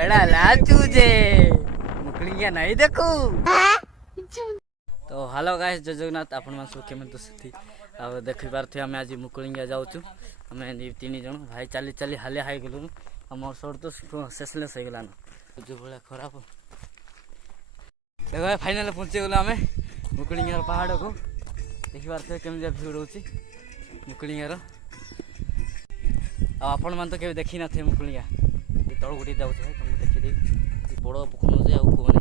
बेड़ा लाचू जे मुकलिंगा नहीं देखू। तो हेलो गाइस जय जगन्नाथ आपण मान सब केमे दोस्ती आ देखि पारथि आमे आज मुकलिंगा जाउछु। आमे तीन जण भाई चाली चाली हाले हाई गेलु हमर सर तो सेसलेस हो गलान जो बड़ा खराब। देखो फाइनल पहुंचे गलो आमे मुकलिंगा पहाड़ को देखि पारथि केमे व्यू रहउछि मुकलिंगा। आपण मान तो केबे देखि ना थे मुकलिंगा तळ गुटी जाउ छै तुमको देखि दे बड़ पोखन जे आ को नै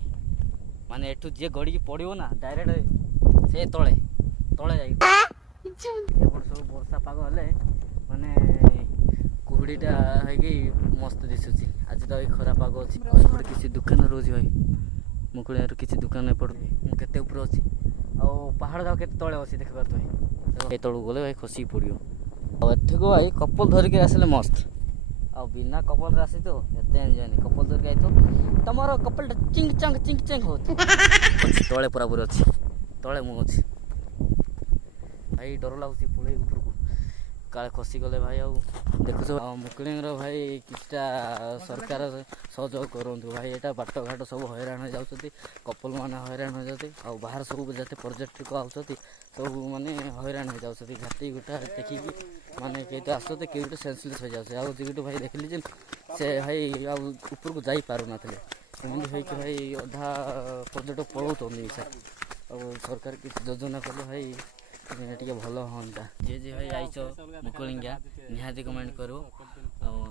माने एठू जे गडी की पडियो ना डायरेक्ट से तळे तळे जाई एपट सब वर्षा पाग हले माने कुहुडीटा है कि मस्त दिसुची। आज तो खरा पाग अछि एपट किसी दुकान रोजी भाई मुकलिंगा किसी दुकान एपट केते ऊपर अछि आ पहाड़ जाव केते तळे अछि देख पारत भाई ए तळु गले भाई खसी पडियो। आ एठको भाई कपल धरि के आसले मस्त आ बिना कपल राशि तो एते एंजॉय नहीं कपल धर गई तो तमरो कपल चिंग चंग होत तळे पूरा पूरा अछि तळे मु अछि भाई डर लागुची पुळे ऊपर को काले खसी गले भाई। आ देखो मुकलिंगा भाई किछटा सरकार सहयोग करंतु भाई एटा बाट घाट सब हैरान हो जाउछथि कपल माने हैरान हो जाते आ बाहर सब जते पर्यटक आउछथि सब माने हैरान हो जाउछथि घाटी गुटा देखि माने केते आसते केते सेंसलेस हो जाउछे। आ जिगटू भाई देखली जे से भाई आ ऊपर को जाई पारु नथले एमि होई कि भाई अधा पर्यटक पळौतो निसा आ सरकार कि योजना कले भाई टिके भलो होंता। जे भाई आइछो मुकलिंगा निहाती कमेंट करो।